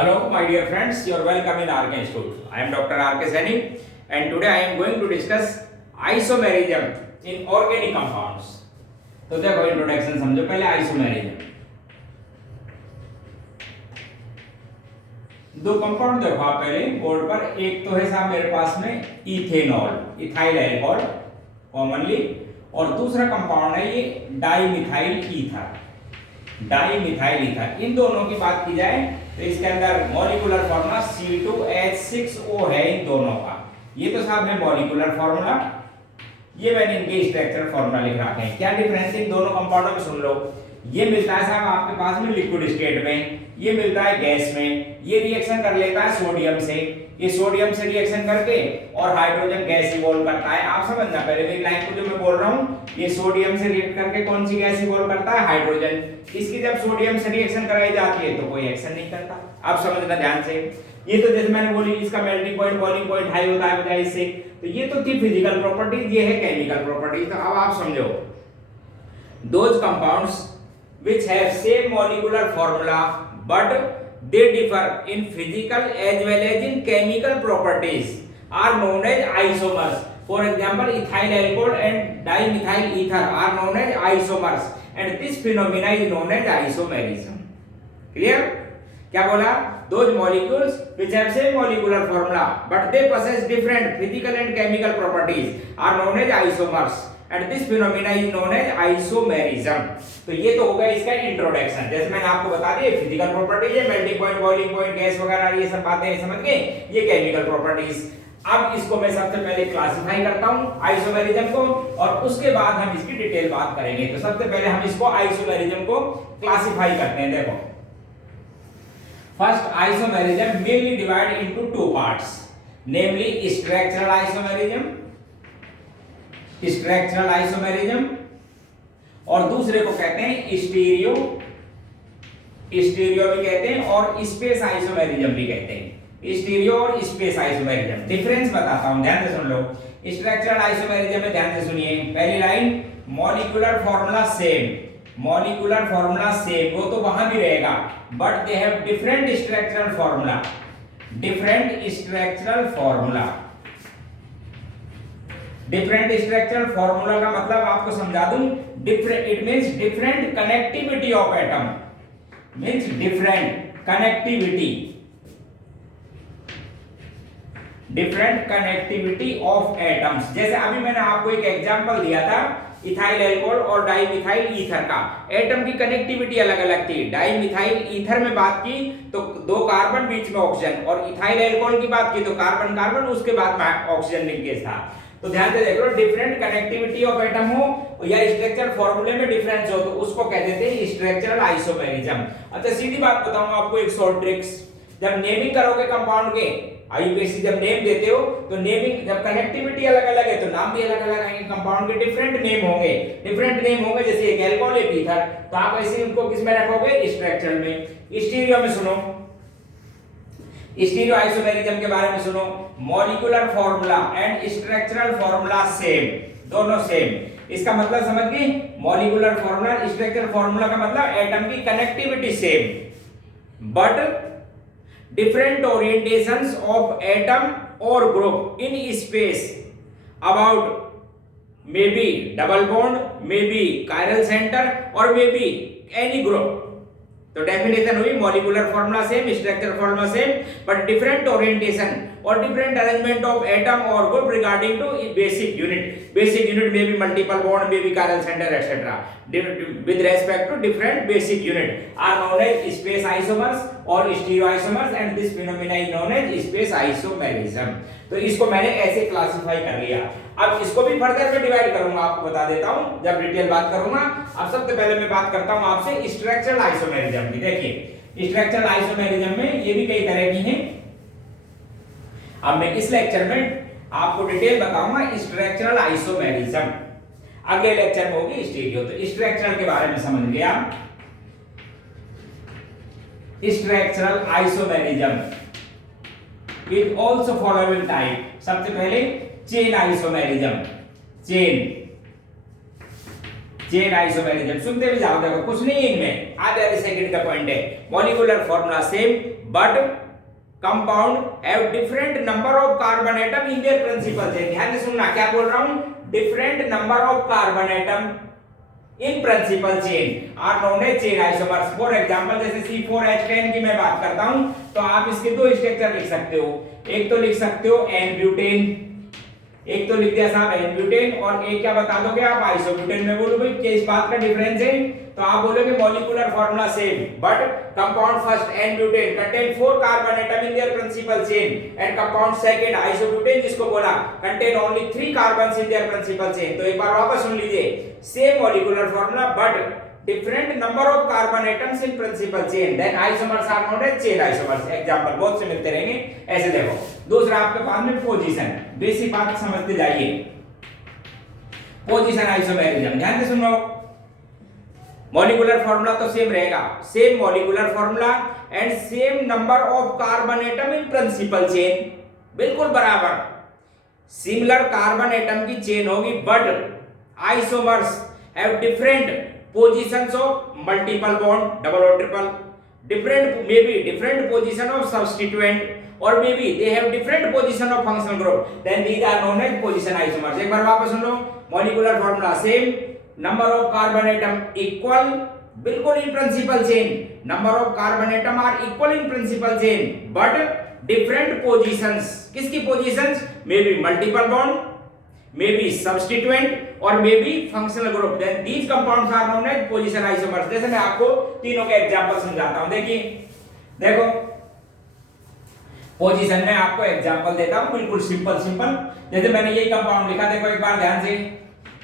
Hello, my dear friends. You are welcome in RK Institute. I am Dr. RK Saini, and today I am going to discuss isomerism in organic compounds. तो देखो introduction समझो पहले isomerism. दो compound देखो आप पहले board पर, एक तो है साहब मेरे पास में इथेनॉल, इथाइल अल्कोहल कॉमनली, और दूसरा कंपाउंड है ये डाइमिथाइल ईथर, डाइमिथाइल ईथर। इन दोनों की बात की जाए तो इसके अंदर मॉलिक्यूलर फार्मूला C2H6O है इन दोनों का। ये तो साहब है मॉलिक्यूलर फार्मूला, ये मैंने इनके स्ट्रक्चरल फार्मूला लिख रखे हैं। क्या डिफरेंस इन दोनों कंपाउंडों में सुन लो। ये मिलता है साहब आपके पास में लिक्विड स्टेट में, ये मिलता है गैस में। ये रिएक्शन कर लेता है सोडियम से, ये सोडियम से रिएक्शन करके और हाइड्रोजन गैस इवॉल्व करता है। आप समझना पहले मेरी लाइन को जो मैं बोल रहा हूँ, ये सोडियम से रिएक्ट करके कौन सी गैस इवॉल्व करता है, हाइड्रोजन। इसकी जब सोडियम से रिएक्शन कराई जाती है तो कोई एक्शन नहीं करता। आप समझना ध्यान से। ये तो जैसे मैंने बोली इसका melting point boiling point high होता है बजाय इससे, तो ये तो थी फिजिकल प्रॉपर्टीज, ये है केमिकल प्रॉपर्टीज। तो अब आप समझो, those compounds which have same molecular formula but they differ in physical as well as in chemical properties are known as isomers. For example, ethyl alcohol and dimethyl ether are known as isomers and this phenomena is known as isomerism. Clear? क्या बोला? Those molecules which have same molecular formula but they possess different physical and chemical properties are known as isomers and this phenomena is known as isomerism. तो ये तो हो गया इसका introduction. जैसे मैंने आपको बता दिया फिजिकल प्रॉपर्टीज है, melting point boiling point gas वगैरह ये सब बातें समझ गए, ये केमिकल प्रॉपर्टीज। अब इसको मैं सबसे पहले क्लासिफाई करता हूं आइसोमेरिज्म को, और उसके बाद हम इसकी डिटेल बात करेंगे। तो सबसे पहले हम इसको आइसोमेरिज्म को क्लासिफाई करते हैं। देखो, first isomerism mainly divide into two parts, namely structural isomerism, structural isomerism, और दूसरे को कहते हैं स्टीरियो, स्टीरियो भी कहते हैं, और स्पेस आइसोमेरिज्म भी कहते हैं। स्टीरियो और स्पेस आइसोमेरिज्म डिफरेंस बताता हूं, ध्यान से सुन लो। स्ट्रक्चरल आइसोमेरिज्म में ध्यान से सुनिए, पहली line molecular formula same, molecular formula same, वो तो वहां भी रहेगा but they have different structural formula, different structural formula. Different structural formula का मतलब आपको समझा दूं, different it means different connectivity of atom, means different connectivity, different connectivity of atoms. जैसे अभी मैंने आपको एक एग्जांपल दिया था इथाइल अल्कोहल और डाइमिथाइल ईथर का, एटम की कनेक्टिविटी अलग अलग थी। डाइमिथाइल ईथर में बात की तो दो कार्बन बीच में ऑक्सीजन, और इथाइल अल्कोहल की बात की तो कार्बन कार्बन उसके बाद में ऑक्सीजन लिंकेज था। तो ध्यान से देख लो, डिफरेंट कनेक्टिविटी ऑफ एटम हो या स्ट्रक्चर फॉर्मूले में डिफरेंस हो तो उसको कह देते हैं स्ट्रक्चरल आइसोमेरिज्म। अच्छा सीधी बात बताऊंगा आपको एक शॉर्ट ट्रिक्स, जब नेमिंग करोगे कंपाउंड के, आईयूपीएससी जब नेम देते हो तो नेमिंग, जब कनेक्टिविटी अलग अलग है तो नाम भी अलग अलग आएंगे, कंपाउंड के डिफरेंट नेम होंगे, डिफरेंट नेम होंगे। जैसे एक अल्कोहल एक ईथर, तो आप ऐसे उनको किस में रखोगे, स्ट्रक्चरल में। स्टीरियो में सुनो, स्टीरियो आइसोमेरिज्म के बारे में सुनो, molecular formula and structural formula same, दोनों सेम। इसका मतलब समझ गए, मॉलिक्यूलर फार्मूला स्ट्रक्चरल फार्मूला का मतलब एटम की connectivity same but different orientations of atom or group in space about maybe double bond, maybe chiral center or maybe any group। तो definition हुई molecular formula same, structural formula same, but different orientation और different arrangement of atom और group regarding to basic unit. Basic unit में भी multiple bond, में भी chiral center etcetera, with respect to different basic unit are known as space isomers और stereoisomers and this phenomena is known as space isomerism। तो इसको मैंने ऐसे classify कर लिया। अब इसको भी फर्दर में डिवाइड करूंगा, आपको बता देता हूं जब डिटेल बात करूंगा। अब सबसे पहले मैं बात करता हूं आपसे स्ट्रक्चरल आइसोमेरिज्म की। देखिए स्ट्रक्चरल आइसोमेरिज्म में ये भी कई तरह की हैं। अब मैं इस लेक्चर में आपको डिटेल बताऊंगा स्ट्रक्चरल आइसोमेरिज्म, अगले लेक्चर में होगी स्टीरियो। तो स्ट्रक्चरल के बारे में समझ गया, structural isomerism is also following type. सबसे पहले chain isomerism, chain chain isomerism सुनते भी जाओ, देखो कुछ नहीं इनमें, आधे सेकंड का पॉइंट है। Molecular formula same but compound have different number of carbon atom in their principal chain. ध्यान से सुनना क्या बोल रहा हूं, different number of carbon atom in principal chain are known as chain isomers. For example जैसे C4H10 की मैं बात करता हूं तो आप इसके दो स्ट्रक्चर लिख सकते हो, एक तो लिख सकते हो N-ब्यूटेन, एक तो लिख दिया साहब N-ब्यूटेन, और एक क्या बता दोगे आप आइसोब्यूटेन में। बोलो भाई किस बात का डिफरेंस है, तो आप बोलोगे molecular formula same but compound first n-butane contain 4 carbon atom in their principal chain and compound second isobutane जिसको बोला contain only 3 carbons in their principal chain. तो एक बार वापस सुन लीजिए, same molecular formula but different number of carbon atoms in principal chain, then isomers are known as chain isomers। Example बहुत से मिलते रहेंगे ऐसे। देखो दूसरा आपके पास में पोजीशन, बेसिक बात समझते जाइए। पोजीशन आइसोमेरिज्म, ध्यान से सुनो, मॉलिक्यूलर फार्मूला तो सेम रहेगा, same molecular formula and same number of carbon atom in principal chain, बिल्कुल बराबर सिमिलर कार्बन एटम की चेन होगी but isomers have different positions of multiple bond, double or triple, different maybe different position of substituent or maybe they have different position of functional group, then these are known as position isomers। एक बार वापस सुन लो, molecular formula same, number of carbon atom equal, बिल्कुल in principal chain, number of carbon atom are equal in principal chain but different positions, किसकी positions, maybe multiple bond, maybe substituent or maybe functional group, then these compounds are known as position isomers। जैसे मैं आपको तीनों के example समझाता हूं, देखिए देखो पोजीशन में आपको एग्जांपल देता हूं बिल्कुल सिंपल सिंपल। जैसे मैंने यही कंपाउंड लिखा, देखो एक बार ध्यान से,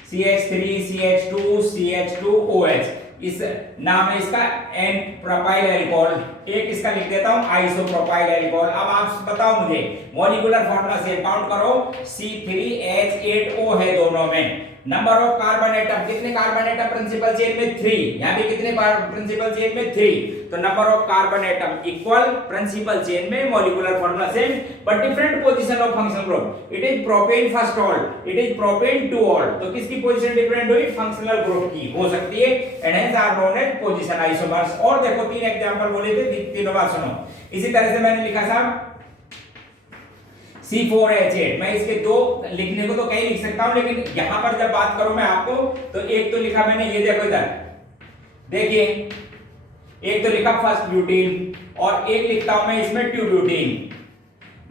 CH3 CH2 CH2OH, इस नाम है इसका N प्रोपाइल एल्कोहल, एक इसका लिख देता हूं आइसोप्रोपाइल एल्कोहल। अब आप बताओ मुझे मॉलिक्यूलर फार्मूला से काउंट करो, C3H8O है दोनों में, नंबर ऑफ कार्बन एटम, कितने कार्बन एटम प्रिंसिपल चेन में 3, यहां भी कितने प्रिंसिपल चेन में 3, तो number of carbon atom equal principal chain में, molecular formula same but different position of functional group, it is propane first all, it is propane two all, तो किसकी position different हुई, फंक्शनल ग्रुप की हो सकती है, and hence are known as position isomers. और देखो तीन एग्जांपल बोले थे, तीनों बात सुनो। इसी तरह से मैंने लिखा साहब C4H8, मैं इसके दो लिखने को तो कहीं लिख सकता हूं लेकिन यहां पर जब बात करूं मैं आपको, तो एक तो लिखा मैंने, ये देखो इधर देखिए, एक तो लिखा फर्स्ट ब्यूटीन और एक लिखता हूं मैं इसमें 2 ब्यूटीन।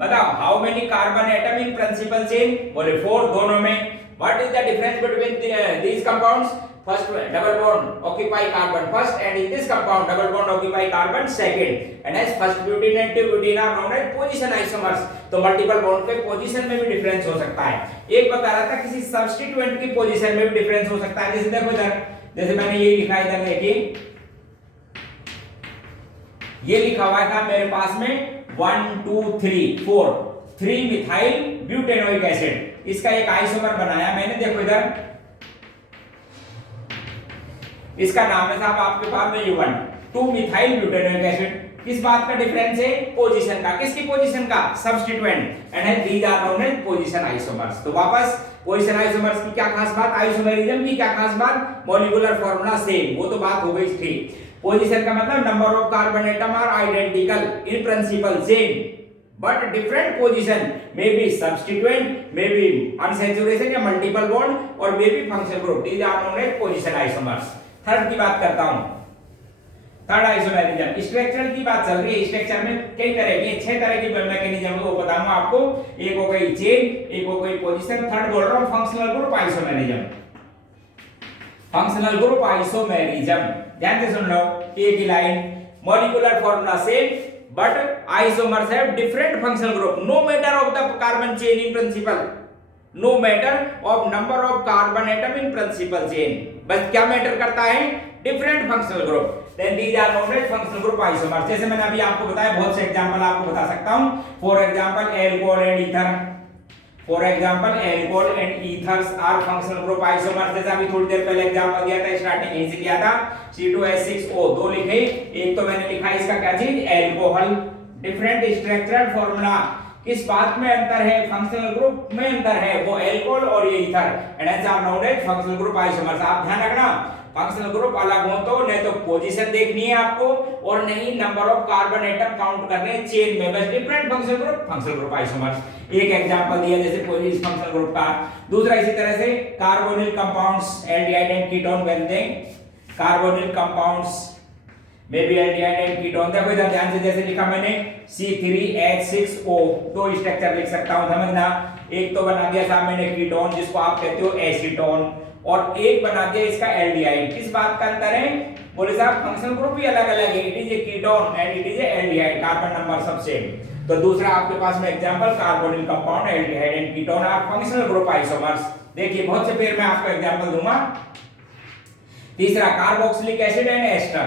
बताओ how many carbon atom in principal chain, बोले 4 दोनों में। What is the difference between these compounds, first double bond occupy carbon first and in this compound double bond occupy carbon second, and as first butene and 2 butene are known as position isomers। तो multiple bond के position में भी difference हो सकता है। एक बता रहा था किसी सब्स्टिट्यूएंट की पोजीशन में भी डिफरेंस हो सकता है, जैसे देखो इधर, जैसे मैंने ये लिखा इधर देखिए, ये लिखा हुआ था मेरे पास में 1 2 3 4 3 मिथाइल ब्यूटेनोइक एसिड, इसका एक आइसोमर बनाया मैंने, देखो इधर इसका नाम है साहब आपके पास में U1 2 मिथाइल ब्यूटेनोइक एसिड। किस बात का डिफरेंस है, पोजीशन का, किसकी पोजीशन का, substituent, and these are known as position isomers. तो वापस पोजीशन आइसोमर्स की क्या खास बात, आइसोमेरिज्म की क्या खास बात, मॉलिक्यूलर फार्मूला सेम, वो तो बात हो गई थी। पोजीशन का मतलब number of carbon atom are identical in principal chain but different position, maybe substituent, maybe unsaturation या multiple bond और maybe functional group, these are known as position isomers। Third की बात करता हूं, थर्ड आइसोमेरिज्म, स्ट्रक्चर की बात चल रही है। स्ट्रक्चर में कई तरह की 6 तरह की मैकेनिज्म को बताऊंगा आपको, एक हो गई चेन, एक हो गई पोजीशन, थर्ड बोल रहा हूं functional group isomerism. Functional group isomerism, ध्यान से सुन लो, एक ही line, molecular formula same but isomers have different functional group, no matter of the carbon chain in principle, no matter of number of carbon atom in principal chain, बस क्या matter करता है, different functional group, then these are known as functional group isomers। जैसे मैंने अभी आपको बताया, बहुत से एग्जांपल आपको बता सकता हूं, for example alcohol and ether, for example alcohol and ethers are functional group isomers. जैसे अभी थोड़ी देर पहले एग्जांपल दिया था, स्टार्टिंग यहीं से किया था, C2H6O 2 लिखे, एक तो मैंने लिखा इसका क्या चीज, एल्कोहल, डिफरेंट स्ट्रक्चरल फार्मूला, किस बात में अंतर है, फंक्शनल ग्रुप में अंतर है, वो अल्कोहल और ये ether, and hence are known as functional group isomers. आप ध्यान रखना, फंक्शनल ग्रुप अलग हो तो नहीं तो पोजीशन देखनी है आपको और नहीं number of carbon atom count करने चेन में, बस डिफरेंट फंक्शनल ग्रुप आइसोमर्स। एक एग्जांपल दिया जैसे पोजीशन फंक्शनल ग्रुप का। दूसरा इसी तरह से carbonyl compounds aldehyde and ketone when they carbonyl compounds may be aldehyde and ketone. देखो इधर ध्यान से, जैसे लिखा मैंने C3H6O, दो स्ट्रक्चर लिख सकता हूं, समझना। एक तो बना दिया साहब मैंने कीटोन जिसको आप कहते हो एसीटोन, और एक बना दिया इसका एल्डिहाइड। किस बात का अंतर है, बोले साहब फंक्शनल ग्रुप भी अलग अलग है, it is a ketone and it is a aldehyde, carbon number सब सेम। तो दूसरा आपके पास में example carbonyl compound aldehyde and ketone are functional group isomers. देखिए बहुत से पेड़ में आपको एग्जांपल दूंगा। तीसरा carboxylic acid and ester,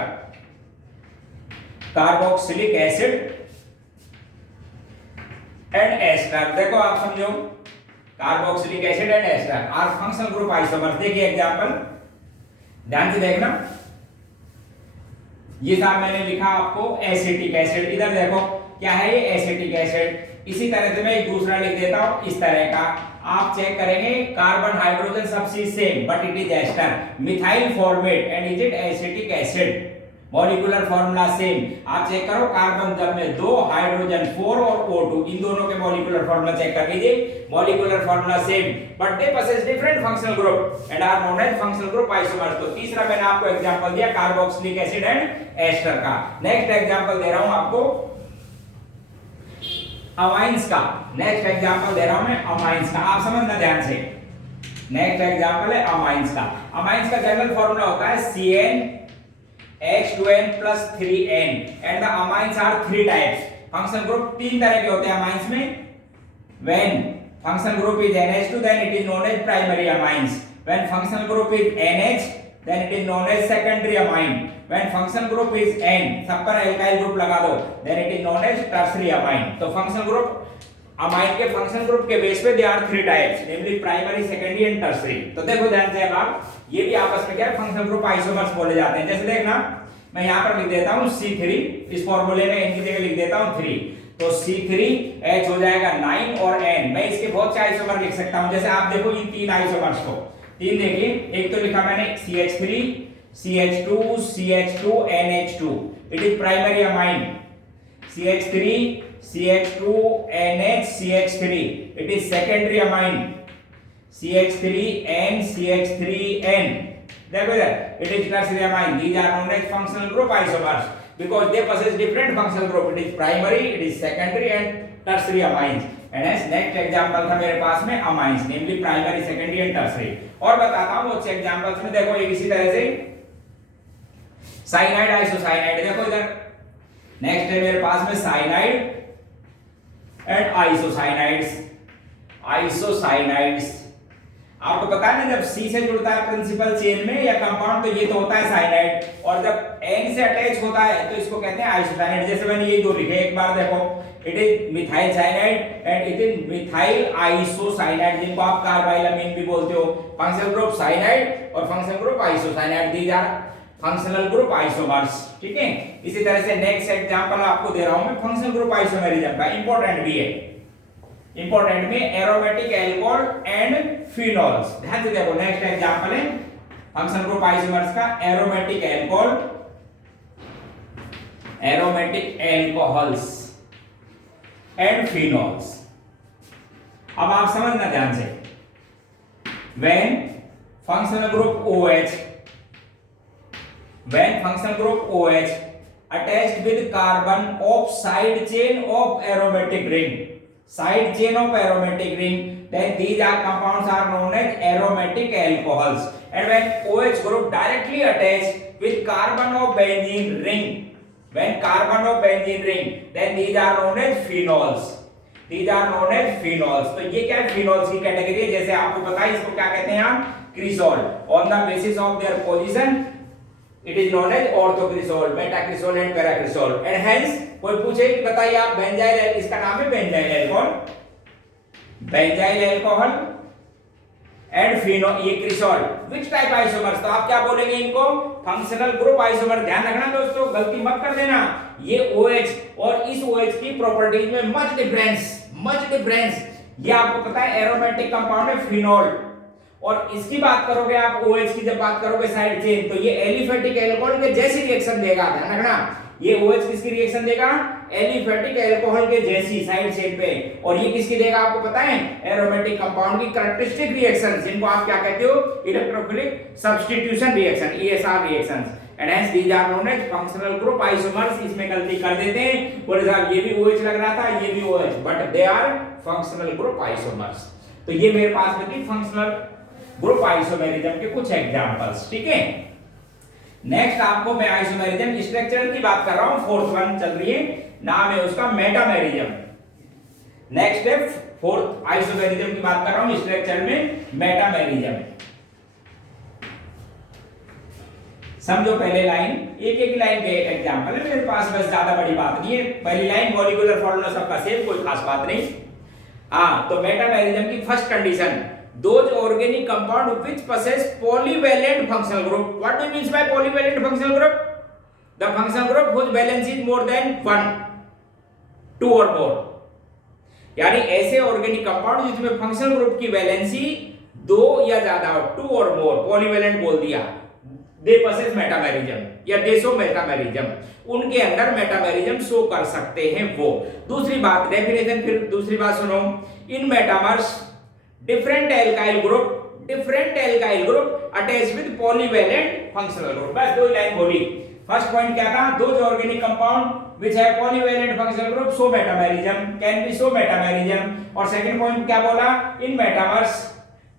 carboxylic acid and ester. देखो आप समझो, carboxylic acid and ester are functional group isomers. देखिए एग्जांपल ध्यान से देखना, ये साहब मैंने लिखा आपको एसिटिक एसिड, इधर देखो क्या है ये एसिटिक एसिड। इसी तरह से मैं एक दूसरा लिख देता हूं इस तरह का, आप चेक करेंगे कार्बन हाइड्रोजन सबसे same but it is ester, methyl formate and is it acetic acid, molecular formula same. आप चेक करो कार्बन जब में 2 हाइड्रोजन 4 और O2, इन दोनों के मॉलिक्यूलर फार्मूला चेक कर लीजिए, molecular formula same but they possess different functional group and are known as functional group isomers. तो तीसरा मैंने आपको एग्जांपल दिया कार्बोक्सिलिक एसिड एंड एस्टर का। नेक्स्ट एग्जांपल दे रहा हूं आपको अमाइंस का, नेक्स्ट एग्जांपल दे रहा हूं मैं अमाइंस का, आप समझना ध्यान से। नेक्स्ट एग्जांपल है अमाइंस का। अमाइंस का जनरल फार्मूला होता है CnH2n plus 3n and the amines are 3 types। Functional group 3 तरह के होते हैं अमाइंस में। When functional group is NH2 then it is known as primary amines, when functional group is NH then it is known as secondary amine, when functional group is N, सब पर alkyl group लगा दो, then it is known as tertiary amine। तो functional group amine के functional group के base पे they are 3 types, namely primary, secondary and tertiary. तो देखो ध्यान से, अब आप ये भी आपस में क्या है फंक्शनल ग्रुप आइसोमर्स बोले जाते हैं। जैसे देखना, मैं यहां पर लिख देता हूं C3, इस फार्मूले में n की जगह लिख देता हूं 3, तो C3H हो जाएगा 9 और N। मैं इसके बहुत से आइसोमर लिख सकता हूं, जैसे आप देखो इन 3 आइसोमर्स को, 3 देखिए, एक तो लिखा मैंने CH3 CH2 CH2 NH2, it is primary amine. CH3 CH2 NH CH3, it is secondary amine, CH3N CH3N। देखो इधर, it is tertiary amine, these are known as functional group isomers because they possess different functional group, it is primary, it is secondary and tertiary amines। and hence next example था मेरे पास में amines, namely primary, secondary and tertiary। और बताता हूँ वो examples में, देखो एक इसी तरह से साइनाइड आइसोसाइनाइड, देखो इधर नेक्स्ट है मेरे पास में साइनाइड एंड आइसोसाइनाइड्स। आइसोसाइनाइड्स आपको पता है ना, जब C से जुड़ता है प्रिंसिपल चेन में या कंपाउंड तो ये तो होता है साइनाइड, और जब N से अटैच होता है तो इसको कहते हैं आइसोसाइनाइड। जैसे मैंने ये दो लिखे, एक बार देखो, it is methyl cyanide and it is methyl isocyanide, जिनको आप कार्बाइलामीन भी बोलते हो। फंक्शनल ग्रुप साइनाइड और functional group isocyanide, these are functional group isomers. ठीक है, इसी तरह से नेक्स्ट एग्जांपल आपको दे रहा हूं मैं फंक्शनल ग्रुप आइसोमेरिज्म का, इंपॉर्टेंट भी है, इंपॉर्टेंट में एरोमेटिक अल्कोहल एंड फिनोल्स। ध्यान से देखो, नेक्स्ट एग्जांपल है फंक्शनल ग्रुप आइसोमर्स का aromatic alcohol, aromatic alcohols and phenols. अब आप समझना ध्यान से, when functional group OH, when functional group OH attached with carbon of side chain of aromatic ring, side chain of aromatic ring, then these are compounds are known as aromatic alcohols। and when OH group directly attached with carbon of benzene ring, when carbon of benzene ring, then these are known as phenols, these are known as phenols। तो ये क्या है, phenols की category है। जैसे आपको पता है इसको क्या कहते हैं हम, cresol. on the basis of their position it is known as orthocrisol, metacrisol and paracrisol। and hence कोई पूछे कि बताइए आप बेंजाइल, इसका नाम है benzyl alcohol, benzyl alcohol and Fino, ये क्रिसोल, विच टाइप आइसोमर्स, तो आप क्या बोलेंगे इनको, फंक्शनल ग्रुप आइसोमर। ध्यान रखना दोस्तों, गलती मत कर देना, ये OH और इस OH की प्रॉपर्टीज में मच मच डिफरेंस। ये आपको पता है एरोमेटिक कंपाउंड है फिनोल, और इसकी बात करोगे आप OH की जब बात करोगे साइड चेन, तो ये एलिफेटिक अल्कोहल के जैसी रिएक्शन देगा। ध्यान रखना, ये OH किसकी रिएक्शन देगा? एलिफेटिक अल्कोहल के जैसी साइड चेन पे। और ये किसकी देगा आपको पता है? एरोमेटिक कंपाउंड की कैरेक्टरिस्टिक रिएक्शन, जिनको आप क्या कहते हो? Electrophilic substitution reaction, ESR reactions. And hence these are known as functional group isomers. इसमें गलती कर देते हैं, बोले साहब ये भी OH लग रहा था, ये भी OH, but they are functional group isomers. तो ये मेरे पास में थी फंक्शनल ग्रुप आइसोमेरिज्म के कुछ एग्जांपल्स। ठीक है, नेक्स्ट आपको मैं आइसोमेरिज्म स्ट्रक्चर की बात कर रहा हूं, फोर्थ वन चल रही है, नाम है उसका मेटामेरिज्म। नेक्स्ट है फोर्थ आइसोमेरिज्म की बात कर रहा हूं स्ट्रक्चर में, मेटामेरिज्म। समझो पहले लाइन, एक एक लाइन के एग्जांपल है मेरे पास, बस ज्यादा बड़ी बात नहीं है। पहली लाइन मॉलिक्यूलर फॉर्मूला सबका सेम, कोई खास बात नहीं। तो मेटामेरिज्म की first condition, those organic compound which possess polyvalent functional group. What do you mean by polyvalent functional group? The functional group whose valence is more than 1, 2 or more. यानी ऐसे organic compound जिसमें functional group की valency 2 या ज्यादा हो, 2 और मोर, polyvalent बोल दिया, दे possess मेटामेरिज्म या दे शो मेटामेरिज्म, उनके अंदर मेटामेरिज्म शो कर सकते हैं वो। दूसरी बात डेफिनेशन, फिर दूसरी बात सुनो, इन metamers different alkyl group attached with polyvalent functional group। बस दो ही लाइन बोली। फर्स्ट पॉइंट क्या था? those organic compound which have polyvalent functional group show metamerism, can be show metamerism। और सेकंड पॉइंट क्या बोला? in metamers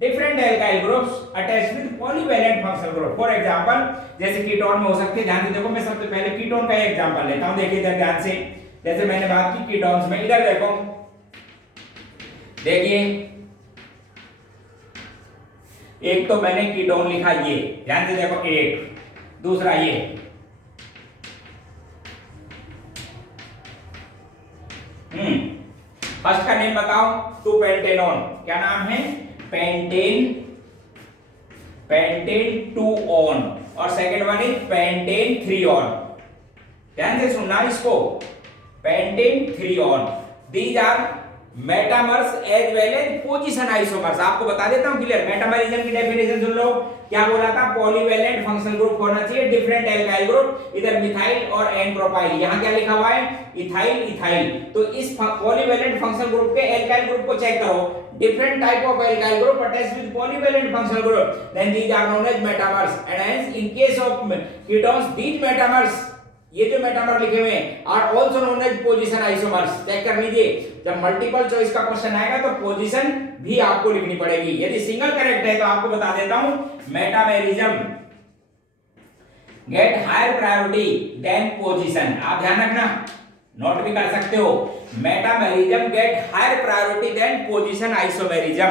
different alkyl groups attached with polyvalent functional group। For example जैसे ketone में हो सकते हैं, ध्यान से देखो, मैं सबसे पहले कीटोन का एग्जांपल लेता हूं, देखिए इधर ध्यान से। जैसे मैंने बात की कीटोन्स में, इधर देखो, देखिए एक तो मैंने कीटोन लिखा, ये ध्यान से देखो, एक, दूसरा ये, फर्स्ट का नेम बताओ, 2 पेंटेनोन, क्या नाम है? पेंटेन 2 ऑन, और second one is pentan 3 one. ध्यान से सुनना इसको, pentan 3 one, these are metamers as well as position isomers. आपको बता देता हूं क्लियर, मेटामेरिज्म की डेफिनेशन सुन लो, क्या बोला था? पॉलीवेलेंट फंक्शनल ग्रुप होना चाहिए, डिफरेंट एल्काइल ग्रुप, इधर मिथाइल और एन प्रोपाइल, यहां क्या लिखा हुआ है? Ethyl ethyl. तो इस पॉलीवेलेंट फंक्शनल ग्रुप के एल्काइल ग्रुप को चेक करो, different type of alkyl group attached with polyvalent functional group, then these are known as metamers। and hence in case of ketones these metamers, ये जो metamer लिखे हुए हैं, are also known as position isomers. Check कर लीजिए, जब multiple choice का question आएगा तो पोजीशन भी आपको लिखनी पड़ेगी। यदि सिंगल करेक्ट है तो आपको बता देता हूं, metamerism get higher priority than position. आप ध्यान रखना, नोट भी कर सकते हो, metamerism get higher priority than position isomerism.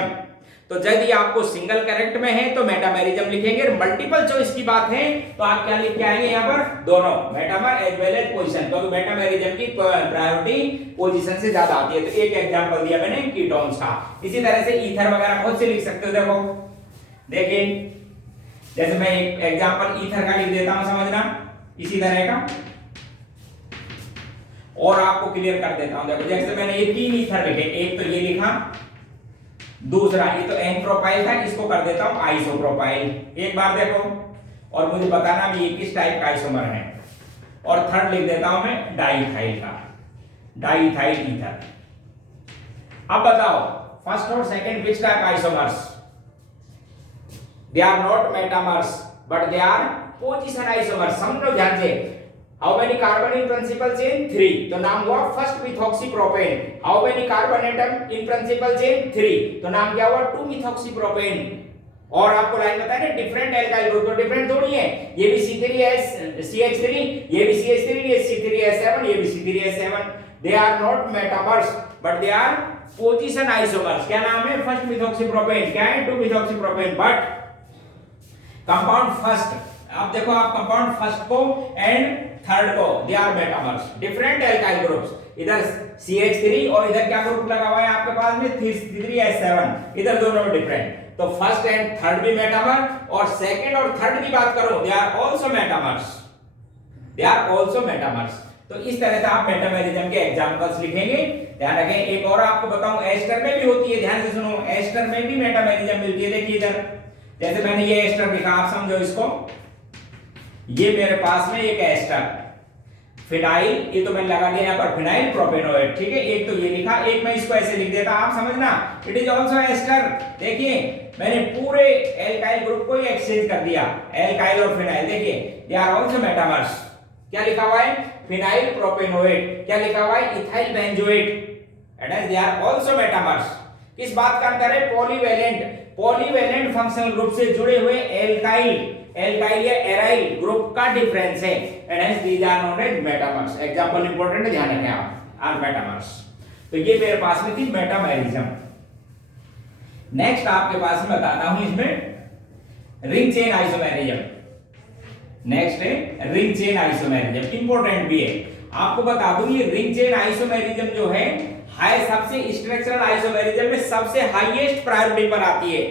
तो यदि आपको सिंगल करेक्ट में है तो मेटामेरिज्म लिखेंगे, मल्टीपल चॉइस की बात है तो आप क्या लिख के आएंगे यहाँ पर? दोनों, metamer as well as position, क्योंकि मेटामेरिज्म की प्रायोरिटी पोजीशन से ज्यादा आती है। तो एक एग्जांपल दिया मैंने कीटोन्स का। इसी तरह से ईथर वगैरह खुद से लिख सकते हो। देखो देखिए, जैसे मैं एक एग्जांपल ईथर का लिख देता हूं, समझना इसी तरह का, और आपको क्लियर कर देता हूं। देखो जैसे मैंने ये 3 ईथर लिखे, एक तो ये लिखा, दूसरा ये तो एन प्रोपाइल था, इसको कर देता हूं आइसोप्रोपाइल। एक बार देखो, और मुझे बताना भी ये किस टाइप का आइसोमर है। और थर्ड लिख देता हूं मैं डाइथाइल का, डाइथाइल ईथर। अब बताओ फर्स्ट और second which type isomers? They are not metamers but they are position isomers. समझो ध्यान से, how many carbon in principal chain? 3, तो नाम हुआ first methoxypropane. How many carbon atom in principal chain? 3, तो नाम क्या हुआ? 2 मिथॉक्सीप्रोपेन। और आपको लाइन बताया ना, डिफरेंट एल्काइल ग्रुप, तो डिफरेंट थोड़ी है, ये भी C3CH3, ये भी CH3, ये C3H7, ये भी C3H7। They are not metamers but they are position isomers. क्या नाम है? First methoxypropane. क्या है? 2 मिथॉक्सीप्रोपेन। बट कंपाउंड फर्स्ट, आप देखो, आप कंपाउंड फर्स्ट को एंड थर्ड को, they are metamers, different alkyl groups. इधर CH3 और इधर क्या ग्रुप लगा हुआ है आपके पास में? C3H7, इधर दोनों में डिफरेंट। तो फर्स्ट एंड थर्ड भी मेटामर, और सेकंड और थर्ड की बात करो, they are also metamers, they are also metamers. तो इस तरह से आप मेटामेरिज्म के एग्जांपल्स लिखेंगे। ध्यान रखें, एक और आपको बताऊं, एस्टर में भी होती है, ध्यान से सुनो, एस्टर में भी मेटामेरिज्म मिलती है। देखिए इधर, जैसे मैंने ये एस्टर लिखा, आप समझो इसको, ये मेरे पास में एक एस्टर, फिनाइल, ये तो मैंने लगा दिया यहाँ पर फिनाइल प्रोपेनोएट, ठीक है। एक तो ये लिखा, एक मैं इसको ऐसे लिख देता, आप समझना, इट इज आल्सो एस्टर। देखिए मैंने पूरे एल्काइल ग्रुप को ही एक्सचेंज कर दिया, एल्काइल और फिनाइल। देखिए दे आर आल्सो मेटामर्स। क्या लिखा हुआ है? Phenyl propanoate. क्या लिखा हुआ है? Ethyl benzoate, and they are also metamers. किस बात का अंतर है? पॉलीवेलेंट, पॉलीवेलेंट फंक्शनल ग्रुप से जुड़े हुए एल्काइल, एल्काइल या एराइल ग्रुप का डिफरेंस है, and hence these are known as metamers. Example important है, ध्यान रखें आप, आर मेटामर्स। तो ये मेरे पास में थी मेटामेरिज्म। नेक्स्ट आपके पास में बताता हूं इसमें रिंग चेन आइसोमेरिज्म। नेक्स्ट है रिंग चेन आइसोमेरिज्म, इंपॉर्टेंट भी है। आपको बता दूं ये रिंग चेन आइसोमेरिज्म जो है सबसे स्ट्रक्चरल आइसोमेरिज्म में सबसे हाईएस्ट प्रायोरिटी पर आती है।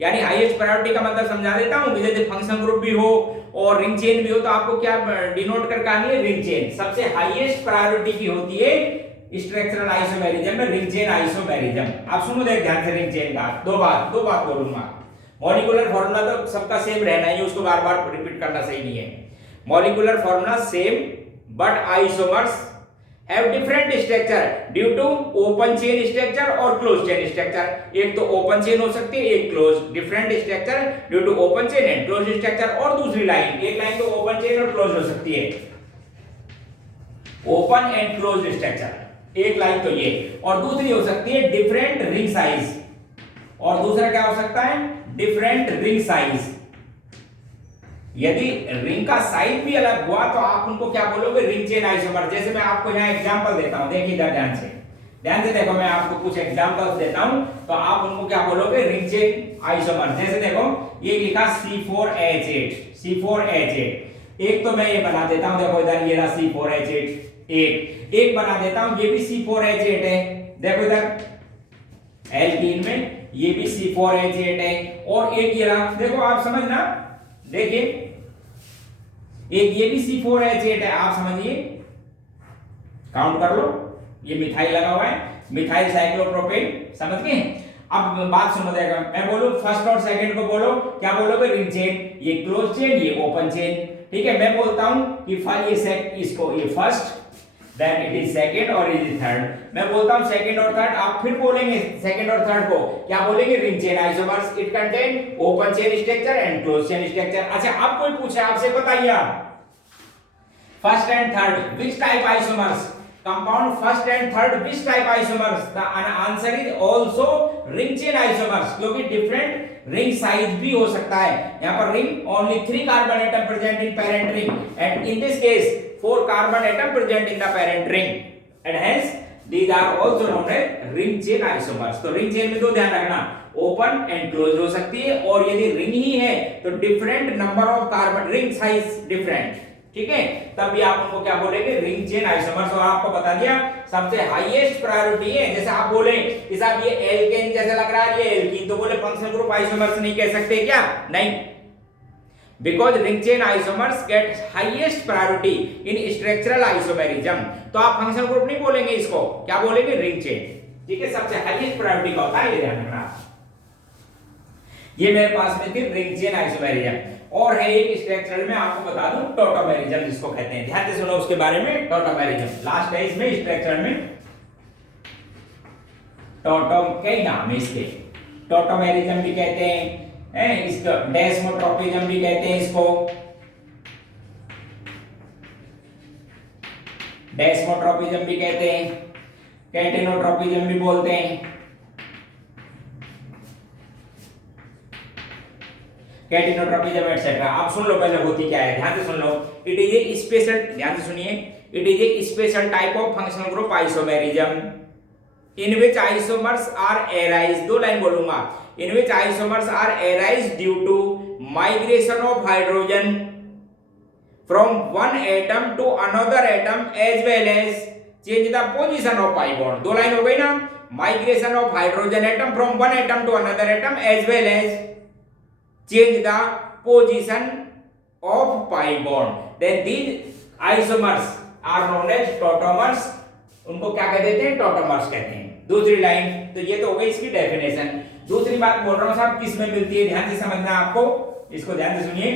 यानी हाईएस्ट प्रायोरिटी का मतलब समझा देता हूं, जैसे फंक्शन ग्रुप भी हो और रिंग चेन भी हो, तो आपको क्या डिनोट करके आनी है? Ring chain. सबसे हाईएस्ट प्रायोरिटी की होती है स्ट्रक्चरल आइसोमेरिज्म में रिंग चेन आइसोमेरिज्म। आप सुनो देख ध्यान से रिंग चेन का, दो बात बोलूंगा। मॉलिक्यूलर फार्मूला तो सबका सेम रहना है, उसको बार बार रिपीट करना सही नहीं है। Molecular formula same, but isomers have different structure due to open chain structure और क्लोज चेन स्ट्रक्चर। एक तो ओपन चेन हो सकती है, एक close. Different structure due to open chain and close structure. और दूसरी लाइन, एक लाइन तो ओपन चेन और क्लोज हो सकती है, ओपन एंड क्लोज स्ट्रक्चर, एक लाइन तो ये। और दूसरी हो सकती है डिफरेंट रिंग साइज, और दूसरा क्या हो सकता है? Different ring size. यदि रिंग का साइज भी अलग हुआ तो आप उनको क्या बोलोगे? Ring chain isomer. जैसे मैं आपको यहाँ एग्जांपल देता हूं, देखिए इधर ध्यान से देखो, मैं आपको कुछ एग्जांपल्स देता हूं, तो आप उनको क्या बोलोगे? Ring chain isomer. जैसे देखो ये लिखा C4H8, C4H8। एक तो मैं ये बना देता हूं, देखो इधर ये रहा C4H8, एक बना देता हूं, ये भी C4H8 है। देखो इधर एल्कीन में ये भी C4H8 है, और एक ये रहा, देखो आप समझना, देखिए एक ये भी C4H8 है, आप समझिए, काउंट कर लो, ये मिथाइल लगा हुआ है, मिथाइल साइक्लोप्रोपेन, समझ गए? अब बात सुनो, देखो मैं बोलूं फर्स्ट और सेकंड को बोलो, क्या बोलोगे? रिंग चेन, ये क्लोज चेन, ये ओपन चेन, ठीक है। मैं बोलता हूं कि इसको ये first, then it is second और इट इज थर्ड। मैं बोलता हूं सेकंड और थर्ड, आप फिर बोलेंगे सेकंड और थर्ड को क्या बोलेंगे? Ring chain isomers, it contain open chain structure and close chain structure. अच्छा अब कोई पूछे आपसे, बताइए आप first and third which type isomers? Compound first and third which type isomers? The answer is also ring chain isomers, क्योंकि different ring size भी हो सकता है। यहां पर ring only 3 carbon atom present in parent ring, and in this case 4 carbon atom present in the parent ring, and hence these are also known as ring chain isomers। तो ring chain में दो ध्यान रखना, open and close हो सकती है, और यदि रिंग ही है तो different number of carbon, ring size different, ठीक है, तब भी आप उनको क्या बोलेंगे? Ring chain isomers. और आपको बता दिया सबसे हाईएस्ट प्रायोरिटी है। जैसे आप बोले कि साहब ये एल्केन जैसा लग रहा है, ये एल्कीन, तो बोले फंक्शनल ग्रुप आइसोमर्स नहीं कह सकते क्या? नहीं, because ring chain isomers get highest priority in structural isomerism। तो आप फंक्शनल ग्रुप नहीं बोलेंगे इसको, क्या बोलेंगे? रिंग चेन, ठीक है, सबसे हाईएस्ट प्रायोरिटी का होता है, ये ध्यान रखना। ये मेरे पास में थी रिंग चेन आइसोमेरिज्म। और है एक स्ट्रक्चरल में, आपको बता दूं टॉटोमेरिज्म जिसको कहते हैं, ध्यान से सुनो उसके बारे में। टॉटोमेरिज्म लास्ट है इसमें स्ट्रक्चरल में, टॉटोम कई नाम है इसके, टॉटोमेरिज्म भी कहते हैं, इसको डेस्मोट्रोपिज्म भी कहते हैं, इसको डेस्मोट्रोपिज्म भी कहते हैं, कैटिनोट्रोपिज्म भी बोलते हैं, कैटिनोट्रोपिज्म एटसेट्रा। आप सुन लो पहले होती क्या है, ध्यान से सुन लो। इट इज ए स्पेशल, ध्यान से सुनिए, it is A special type of functional group isomerism in which isomers are arise, दो लाइन बोलूंगा, in which isomers are arise due to migration of hydrogen from one atom to another atom as well as change the position of pi bond। दो line हो गई ना, migration of hydrogen atom from one atom to another atom as well as change the position of pi bond, then these isomers are known as tautomers, उनको क्या कह देते हैं, tautomers कहते हैं। दूसरी लाइन, तो ये तो हो गई इसकी डेफिनेशन। दूसरी बात बोल रहा हूं साहब किस में मिलती है, ध्यान से समझना आपको, इसको ध्यान से सुनिए।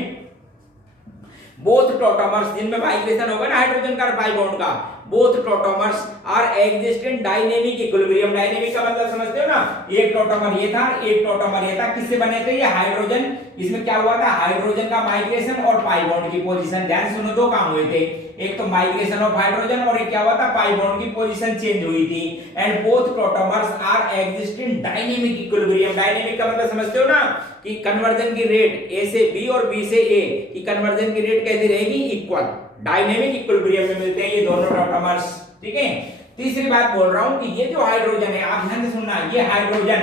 बोथ टॉटोमर्स, जिनमें माइग्रेशन होगा ना हाइड्रोजन का बाई बॉन्ड का, both tautomers are exist in dynamic equilibrium. Dynamic का मतलब समझते हो ना, एक टॉटोमर ये था, एक टॉटोमर ये था, किससे बने थे ये हाइड्रोजन। इसमें क्या हुआ था, हाइड्रोजन का माइग्रेशन और पाई बॉन्ड की पोजीशन, ध्यान सुनो, दो काम हुए थे, एक तो माइग्रेशन ऑफ हाइड्रोजन और एक क्या हुआ था, पाई बॉन्ड की पोजीशन चेंज हुई थी। And both tautomers are exist in dynamic equilibrium. Dynamic का मतलब समझते हो ना कि कन्वर्जन की रेट ए से बी और बी से ए की कन्वर्जन की रेट कैसी रहेगी, इक्वल। डायनेमिक इक्विलिब्रियम में मिलते हैं ये दोनों टॉटोमर्स, ठीक है। तीसरी बात बोल रहा हूं कि ये जो हाइड्रोजन है, आप ध्यान से सुनना, ये हाइड्रोजन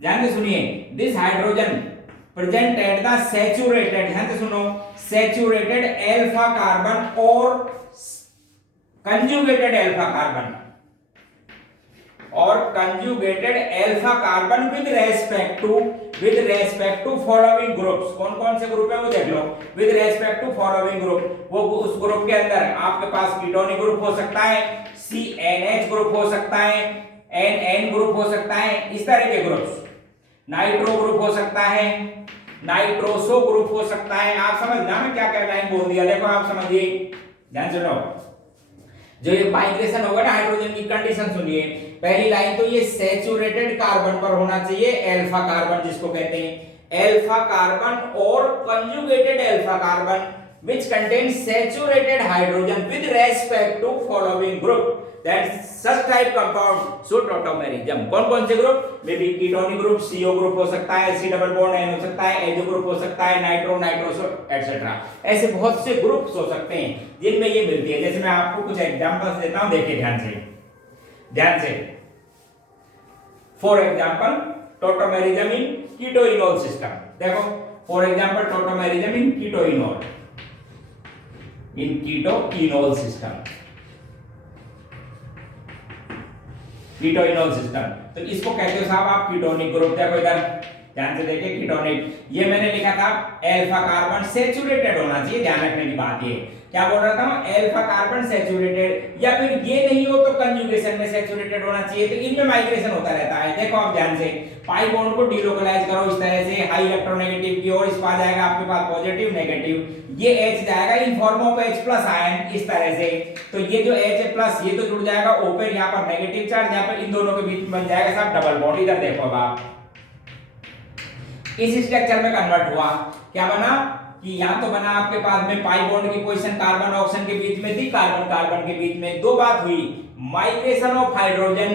ध्यान से सुनिए, this hydrogen present at the saturated, ध्यान से सुनो, सैचुरेटेड अल्फा कार्बन और कंजुगेटेड अल्फा कार्बन और conjugated alpha carbon with respect to following groups. कौन कौन से ग्रुप है वो देख लो, with respect to following group. वो उस ग्रुप के अंदर आपके पास कीटोनिक ग्रुप हो सकता है, CNH ग्रुप हो सकता है, NN ग्रुप हो सकता है, इस तरह के ग्रुप्स। नाइट्रो ग्रुप हो सकता है, नाइट्रोसो ग्रुप हो सकता है। आप समझना मैं क्या क्या लाइन बोल दिया, देखो आप समझिए, ध्यान सुनो। जो ये माइग्रेशन होगा ना हाइड्रोजन की कंडीशन सुनिए। पहली लाइन तो ये सैचुरेटेड कार्बन पर होना चाहिए, अल्फा कार्बन जिसको कहते हैं, अल्फा कार्बन और conjugated alpha carbon which contains saturated hydrogen with respect to following group, that such type compound should tautomerism। कौन कौन से group, may be ketonic group, CO group हो सकता है, C डबल बॉन्ड N हो सकता है, एजो ग्रुप हो सकता है, नाइट्रो, नाइट्रोसो एटसेट्रा। ऐसे बहुत से ग्रुप्स हो सकते हैं जिनमें ये मिलती है। जैसे मैं आपको कुछ एग्जांपल्स देता हूं, देखिए ध्यान से। For example tautomerism in keto-enol system, देखो for example tautomerism in keto-enol, in keto-enol system, keto-enol system, तो इसको कहते हो साहब आप कीटोनिक ग्रुप। देखो इधर ध्यान से देखिए, कीटोनिक, ये मैंने लिखा था अल्फा कार्बन सैचुरेटेड होना चाहिए, ध्यान रखने की बात ये क्या बोल रहा था मैं, अल्फा कार्बन सैचुरेटेड, या फिर ये नहीं हो तो कंजुगेशन में सैचुरेटेड होना चाहिए, तो इनमें माइग्रेशन होता रहता है। देखो आप ध्यान से, पाई बॉन्ड को डीलोकलाइज करो इस तरह से, हाई इलेक्ट्रोनेगेटिव की ओर, इस पास जाएगा आपके पास पॉजिटिव नेगेटिव, ये H जाएगा in form of H plus ion इस तरह से, तो ये जो H है प्लस ये तो जुड़ जाएगा O पे, यहाँ पर नेगेटिव चार्ज, यहाँ पर इन दोनों के बीच में बन जाएगा साहब डबल बॉन्ड। इधर देखो अब आप इस स्ट्रक्चर में कन्वर्ट हुआ, क्या बना कि यहां तो बना आपके पास में पाई बॉन्ड की पोजीशन कार्बन ऑक्सीजन के बीच में थी, कार्बन कार्बन के बीच में दो बात हुई, migration of hydrogen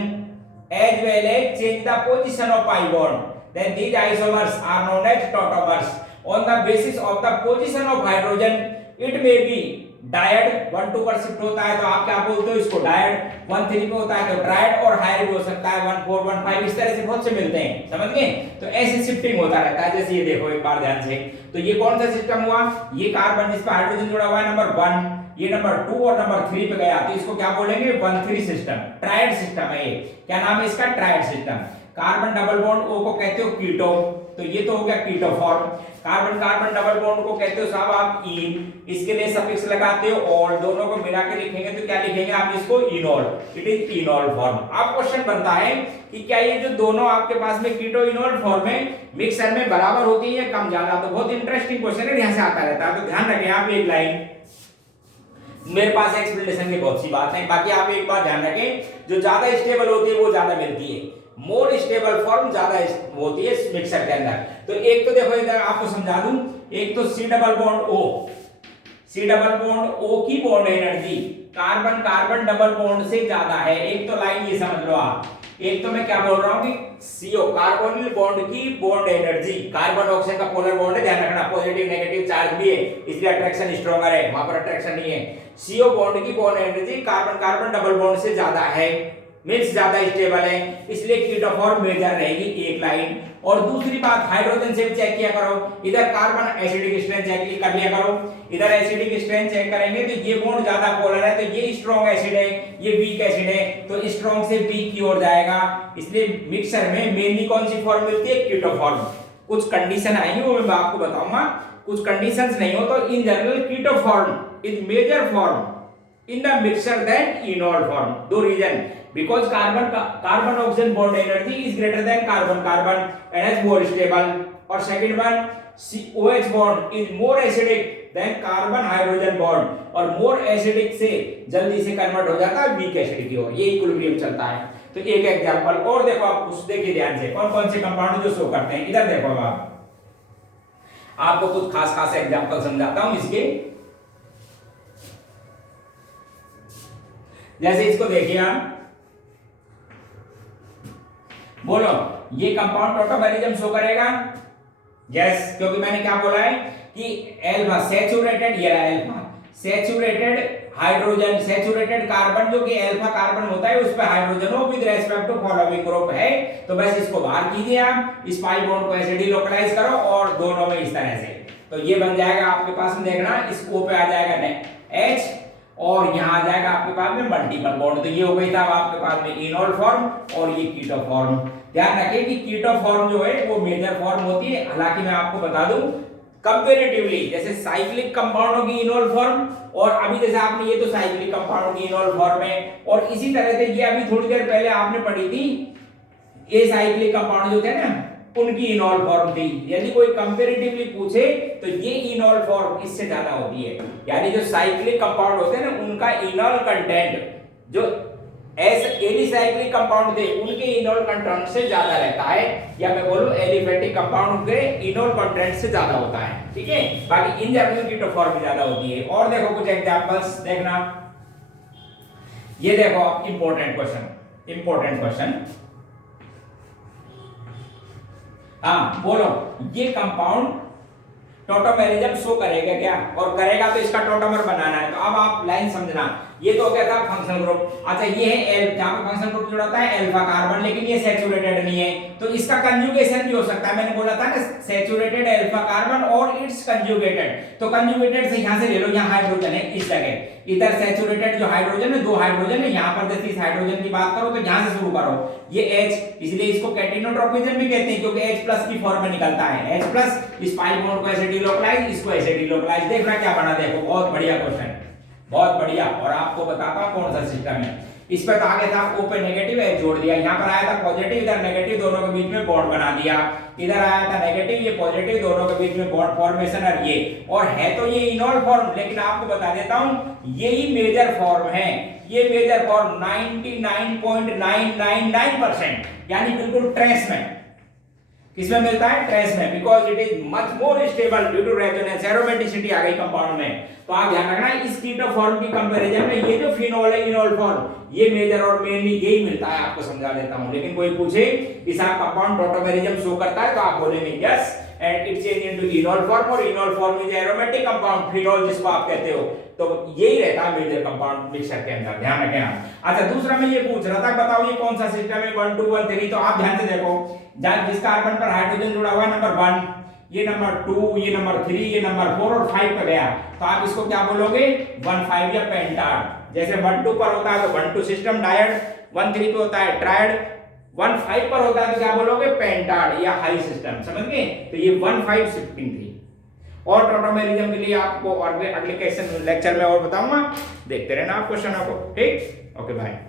as well as change the position of pi bond, then these isomers are known as tautomers. On the basis of the position of hydrogen it may be dyad 1-2 पर shift होता है तो आप क्या बोलते हो इसको died, 1-3 पे होता है तो ट्रायड, और हायर भी हो सकता है 1-4, 1-5, इस तरह से बहुत से मिलते हैं, समझ गए। तो ऐसे शिफ्टिंग होता रहता है। जैसे ये देखो एक बार ध्यान से, तो ये कौन सा सिस्टम हुआ, ये कार्बन जिस पर हाइड्रोजन जुड़ा हुआ है नंबर 1, ये नंबर 2 और नंबर 3 पे गया, तो इसको क्या बोलेंगे 1-3 सिस्टम, ट्रायड सिस्टम है ये। क्या नाम है इसका, triad system. Carbon double bond O को कहते हो कीटो, तो ये तो हो गया keto form. Carbon carbon double bond को कहते हो साहब आप ईन, इसके लिए सफिक्स लगाते हो और, दोनों को मिला के लिखेंगे तो क्या लिखेंगे आप इसको, enol, it is enol form. अब क्वेश्चन बनता है कि क्या ये जो दोनों आपके पास में कीटो इनोल फॉर्म में मिक्सर में बराबर होती है या कम ज्यादा, तो बहुत इंटरेस्टिंग क्वेश्चन है, यहां से आता रहता है, तो ध्यान रखें आप एक लाइन, मेरे पास एक्सप्लेनेशन की बहुत सी बात है, बाकी आप एक बार ध्यान रखें, जो ज्यादा स्टेबल होती है वो ज्यादा मिलती है, मोर स्टेबल फॉर्म ज्यादा होती है मिक्सर के अंदर। तो एक तो देखो इधर आपको समझा दूं, एक तो C double bond O, C double bond O की bond energy carbon carbon double bond से ज्यादा है। एक तो लाइन ये समझ लो आप, एक तो मैं क्या बोल रहा हूं कि CO कार्बोनिल बॉन्ड की बॉन्ड एनर्जी, कार्बन ऑक्सीजन का पोलर बॉन्ड है, ध्यान रखना पोजिटिव नेगेटिव चार्ज भी है इसलिए अट्रैक्शन स्ट्रॉन्गर है, वहां पर अट्रैक्शन नहीं है। CO बॉन्ड की bond energy carbon carbon double bond से ज्यादा है, मींस ज्यादा स्टेबल है, इसलिए कीटो फॉर्म मेजर रहेगी, एक लाइन। और दूसरी बात हाइड्रोजन से भी चेक किया करो, इधर कार्बन एसिडिक स्ट्रेंथ चेक कर लिया करो, इधर एसिडिक स्ट्रेंथ चेक करेंगे तो ये बॉन्ड ज्यादा पोलर है, तो ये स्ट्रॉन्ग एसिड है, ये वीक एसिड है, तो स्ट्रॉन्ग से वीक की ओर जाएगा, इसलिए मिक्सर में मेनली कौन सी फॉर्म मिलती है, कीटो फॉर्म। कुछ कंडीशन आएंगी वो मैं आपको बताऊंगा, कुछ कंडीशंस नहीं हो तो in general keto form is major form in the mixture than enol form. दो reason, because carbon oxygen bond energy is greater than carbon and is more stable. और second one, OH bond is more acidic than carbon hydrogen bond और more acidic से जल्दी से convert हो जाता है weak acid की ओर. ये इक्विलिब्रियम चलता है. तो एक एग्जांपल और देखो, आप उस देखिए ध्यान से कौन कौन से कंपाउंड जो शो करते हैं. इधर देखो, आपको कुछ खास एग्जांपल समझाता हूं इसके. जैसे इसको देखिए आप, बोलो ये कंपाउंड टोटोमेरिज्म शो करेगा. यस, क्योंकि मैंने क्या बोला है कि अल्फा सैचुरेटेड, ये रहा alpha saturated hydrogen, saturated carbon जो कि अल्फा कार्बन होता है उस पे हाइड्रोजन हो with respect to following group है. तो बस इसको बाहर कीजिए आप, इस पाई बॉन्ड को ऐसे डिलोकलाइज करो और दोनों में इस तरह से, तो ये बन जाएगा आपके पास में. देखना इस O पे आ जाएगा H और यहाँ आ जाएगा आपके पास में मल्टीपल बॉन्ड. तो ये हो गई था आपके पास में इनोल फॉर्म और ये कीटो फॉर्म. ध्यान रखिए कि कीटो फॉर्म जो है वो मेजर फॉर्म होती है. हालांकि मैं आपको बता दूं कंपैरेटिवली, जैसे साइक्लिक कंपाउंडों की इनोल फॉर्म और अभी जैसे आपने ये तो साइक्लिक कंपाउंड की इनोल फॉर्म है, और इसी तरह से ये अभी थोड़ी देर पहले आपने पढ़ी थी ये साइक्लिक कंपाउंड जो थे ना उनकी इनोल फॉर्म थी. यदि कोई कंपैरेटिवली पूछे तो ये इनोल फॉर्म इससे ज्यादा होती है. यानी जो साइक्लिक कंपाउंड होते हैं ना उनका इनोल कंटेंट जो एलिसाइक्लिक कंपाउंड थे उनके इनोल कंटेंट से ज्यादा रहता है, या मैं बोलूं एलिफेटिक कंपाउंड के इनोल कंटेंट से ज्यादा होता है. ठीक है, बाकी इन जनरल कीटो फॉर्म ज्यादा होती है. और देखो कुछ एग्जांपल्स देखना. ये देखो इंपॉर्टेंट क्वेश्चन. हाँ बोलो, ये कंपाउंड टोटोमेरिज्म शो करेगा क्या, और करेगा तो इसका टोटोमर बनाना है. तो अब आप लाइन समझना. ये तो क्या था फंक्शनल ग्रुप. अच्छा ये है जहां पे फंक्शनल ग्रुप जुड़ा होता है अल्फा कार्बन, लेकिन ये सैचुरेटेड नहीं है तो इसका कंजुगेशन भी हो सकता है. मैंने बोला था ना सैचुरेटेड अल्फा कार्बन और इट्स कंजुगेटेड. तो कंजुगेटेड से यहां से ले लो, यहां हाइड्रोजन है इस जगह, इधर सैचुरेटेड जो हाइड्रोजन है, दो हाइड्रोजन है यहां पर. जैसे इस हाइड्रोजन की बात करो तो यहां से शुरू करो. ये H, इसलिए इसको कैटिनोट्रोपिज्म भी कहते हैं क्योंकि H+ की फॉर्म में निकलता है. H+, इस पाई बॉन्ड को ऐसे डिलोकलाइज, इसको ऐसे डिलोकलाइज. देखना क्या बना, देखो बहुत बढ़िया क्वेश्चन, बहुत बढ़िया. और आपको बताता हूं कौन सा सिस्टम है. इस पर तो आगे था O पे नेगेटिव H जोड़ दिया, यहाँ पर आया था पॉजिटिव, इधर नेगेटिव, दोनों के बीच में बॉन्ड बना दिया. इधर आया था नेगेटिव, ये पॉजिटिव, दोनों के बीच में बॉन्ड फॉर्मेशन. और है तो ये इनोल फॉर्म, लेकिन आपको बता देता हूं यही मेजर फॉर्म है. ये मेजर फॉर्म 99.999% यानी बिल्कुल ट्रेस में. किसमें मिलता है? ट्रेस में, because it is much more stable due to resonance. Aromaticity आ गई कंपाउंड में. तो आप ध्यान रखना इस कीटो फॉर्म की कंपैरिजन में ये जो फिनोल है इनोल फॉर्म, ये मेजर और मेनली यही मिलता है. आपको समझा देता हूं. लेकिन कोई पूछे कि साहब कंपाउंड टोटोमेरिज्म शो करता है, तो आप बोलेंगे yes and it change into enol form, और enol form is aromatic compound, phenol जिसको आप कहते हो. तो यही रहता है मेजर कंपाउंड मिक्सचर के अंदर. ध्यान रखें आप. अच्छा दूसरा मैं ये पूछ रहा था, बताओ ये कौन सा सिस्टम है 1 2 1 3. तो आप ध्यान से देखो, जिस कार्बन पर हाइड्रोजन जुड़ा हुआ है नंबर 1, ये नंबर 2, ये नंबर 3, ये नंबर 4 और 5 पे गया, तो आप इसको क्या बोलोगे? 1 5 या पेंटाड. जैसे 1 2 पर होता है तो 1 2 सिस्टम डायड, 1 3 पे होता है ट्रायड, 1 5 पर होता है तो क्या बोलोगे? पेंटाड या हाई सिस्टम. समझ गए? तो ये 1 5 शिफ्टिंग थी. और टोटोमेरिज्म के लिए आपको अगले क्वेश्चन लेक्चर में और बताऊंगा. देखते रहना आप क्वेश्चनों को. ठीक, ओके बाय.